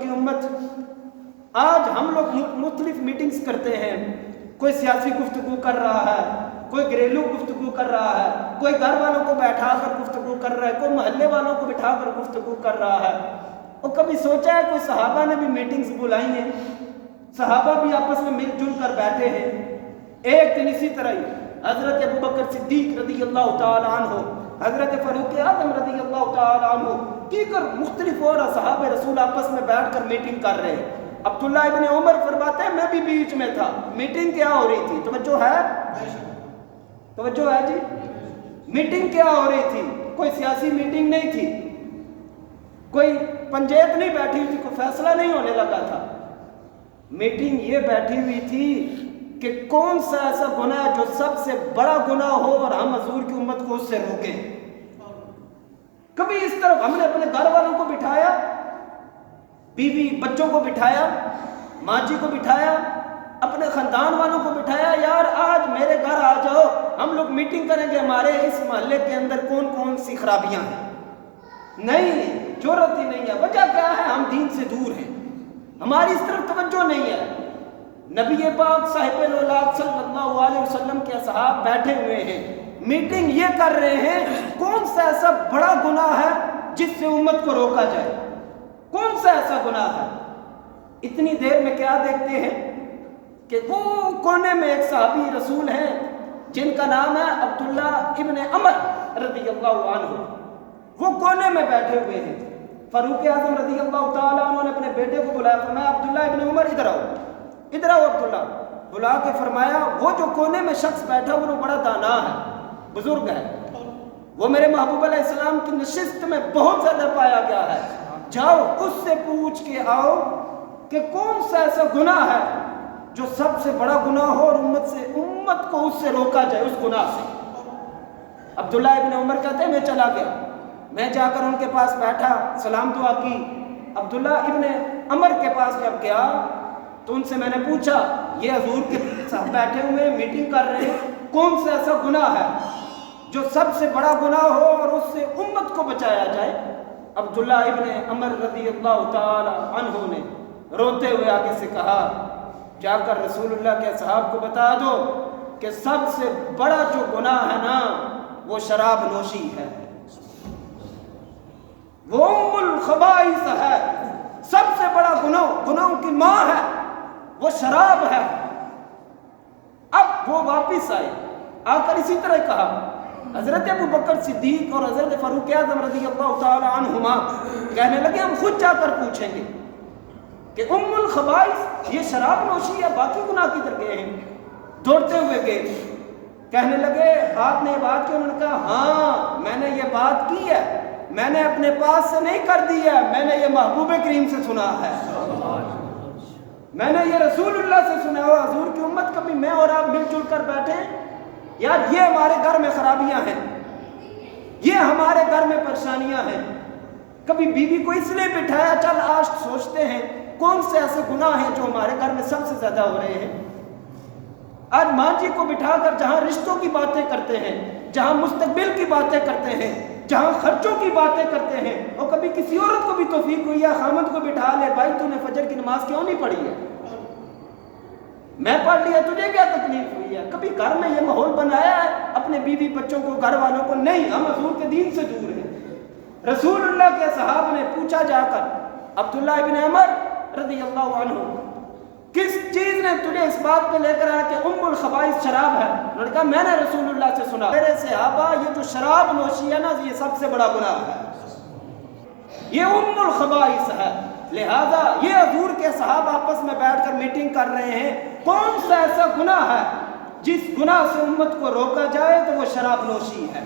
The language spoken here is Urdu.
کی امت، آج ہم لوگ مختلف میٹنگز کرتے ہیں، کوئی سیاسی گفتگو کر رہا ہے، کوئی گھریلو گفتگو کر رہا ہے، کوئی گھر والوں کو بیٹھا کر گفتگو کر رہا ہے، کوئی محلے والوں کو بٹھا کر گفتگو کر رہا ہے۔ اور کبھی سوچا ہے کوئی صحابہ نے بھی میٹنگز بلائی ہیں، صحابہ بھی آپس میں مل جل کر بیٹھے ہیں۔ ایک دن اسی طرح ہی حضرت ابوبکر صدیق رضی اللہ تعالی عنہ، حضرت فاروق اعظم رضی اللہ تعالی عنہ، دیگر مختلف اور صحابہ رسول آپس میں بیٹھ کر میٹنگ کر رہے ہیں۔ عبداللہ ابن عمر فرماتے ہیں میں بھی بیچ میں تھا۔ میٹنگ کیا ہو رہی تھی؟ توجہ ہے؟ توجہ ہے جی؟ میٹنگ کیا ہو رہی تھی؟ کوئی سیاسی میٹنگ نہیں تھی، کوئی پنچایت نہیں بیٹھی ہوئی تھی، کوئی فیصلہ نہیں ہونے لگا تھا۔ میٹنگ یہ بیٹھی ہوئی تھی کہ کون سا ایسا گناہ ہے جو سب سے بڑا گناہ ہو اور ہم حضور کی امت کو اس سے روکیں۔ کبھی اس طرف ہم نے اپنے گھر والوں کو بٹھایا، بیوی بچوں کو بٹھایا، ماں جی کو بٹھایا، اپنے خاندان والوں کو بٹھایا، یار آج میرے گھر آ جاؤ، ہم لوگ میٹنگ کریں گے ہمارے اس محلے کے اندر کون کون سی خرابیاں ہیں۔ نہیں، جرات ہی نہیں ہے۔ وجہ کیا ہے؟ ہم دین سے دور ہیں، ہماری اس طرف توجہ نہیں ہے۔ نبی پاک صاحب الاولاد صلی اللہ علیہ وسلم کے اصحاب بیٹھے ہوئے ہیں، میٹنگ یہ کر رہے ہیں کون سا ایسا بڑا گناہ ہے جس سے امت کو روکا جائے، کون سا ایسا گناہ ہے۔ اتنی دیر میں کیا دیکھتے ہیں کہ وہ کونے میں ایک صحابی رسول ہیں جن کا نام ہے عبداللہ ابن عمر رضی اللہ عنہ، وہ کونے میں بیٹھے ہوئے ہیں۔ فاروق اعظم رضی اللہ تعالیٰ عنہ نے اپنے بیٹے کو بلایا، فرمایا عبداللہ ابن عمر ادھر آؤ، ادھر آؤ عبداللہ۔ بلا کے فرمایا وہ جو کونے میں شخص بیٹھا وہ بڑا دانا ہے، بزرگ ہے، وہ میرے محبوب علیہ السلام کی نشست میں بہت زیادہ پایا گیا ہے، جاؤ اس سے پوچھ کے آؤ کہ کون سا ایسا گناہ ہے جو سب سے بڑا گناہ ہو اور امت کو اس سے روکا جائے، اس گناہ سے۔ عبداللہ ابن عمر کہتے ہیں میں چلا گیا، میں جا کر ان کے پاس بیٹھا، سلام دعا کی۔ عبداللہ ابن عمر کے پاس جب گیا تو ان سے میں نے پوچھا یہ حضور کے ساتھ بیٹھے ہوئے میٹنگ کر رہے ہیں، کون سا ایسا گناہ ہے جو سب سے بڑا گناہ ہو اور اس سے امت کو بچایا جائے؟ عبداللہ ابن عمر رضی اللہ تعالی عنہ نے روتے ہوئے آگے سے کہا جا کر رسول اللہ کے اصحاب کو بتا دو کہ سب سے بڑا جو گناہ ہے نا وہ شراب نوشی ہے، وہ ام الخبائث ہے، سب سے بڑا گناہوں کی ماں ہے، وہ شراب ہے۔ اب وہ واپس آئے، آ کر اسی طرح کہا۔ حضرت ابوبکر صدیق اور حضرت فاروق اعظم رضی اللہ تعالی عنہما کہنے لگے ہم خود جا کر پوچھیں گے کہ ام الخبائث یہ شراب نوشی ہے، باقی گناہ کدھر گئے ہیں؟ دوڑتے ہوئے گئے، کہنے لگے آپ نے یہ بات کی؟ انہوں نے کہا ہاں میں نے یہ بات کی ہے، میں نے اپنے پاس سے نہیں کر دی ہے، میں نے یہ محبوب کریم سے سنا ہے، میں نے یہ رسول اللہ سے سنا ہے۔ حضور کی امت کبھی میں اور آپ مل جل کر بیٹھے یار یہ ہمارے گھر میں خرابیاں ہیں، یہ ہمارے گھر میں پریشانیاں ہیں، کبھی بیوی کو اس لیے بٹھایا چل آج سوچتے ہیں کون سے ایسے گناہ ہیں جو ہمارے گھر میں سب سے زیادہ ہو رہے ہیں۔ آج ماں جی کو بٹھا کر جہاں رشتوں کی باتیں کرتے ہیں، جہاں مستقبل کی باتیں کرتے ہیں، جہاں خرچوں کی باتیں کرتے ہیں، اور کبھی کسی عورت کو بھی توفیق ہوئی ہے خامد کو بٹھا لے بھائی تو نے فجر کی نماز کیوں نہیں پڑھی ہے، میں پڑھ لیا تجھے کیا تکلیف ہوئی ہے؟ کبھی گھر میں یہ ماحول بنایا ہے اپنے بیوی بچوں کو گھر والوں کو؟ نہیں، ہم حضور کے دین سے دور ہیں۔ رسول اللہ کے صحابہ نے پوچھا جا کر عبداللہ ابن عمر رضی اللہ عنہ کس چیز نے تجھے اس بات پہ لے کر آیا کہ ام الخبائث شراب ہے؟ انہوں نے کہا میں نے رسول اللہ سے سنا، میرے صحابہ یہ جو شراب نوشی ہے نا یہ سب سے بڑا گناہ ہے، یہ ام الخبائث ہے، لہذا یہ حضور کے صحابہ آپس میں بیٹھ کر میٹنگ کر رہے ہیں کون سا ایسا گناہ ہے جس گناہ سے امت کو روکا جائے تو وہ شراب نوشی ہے۔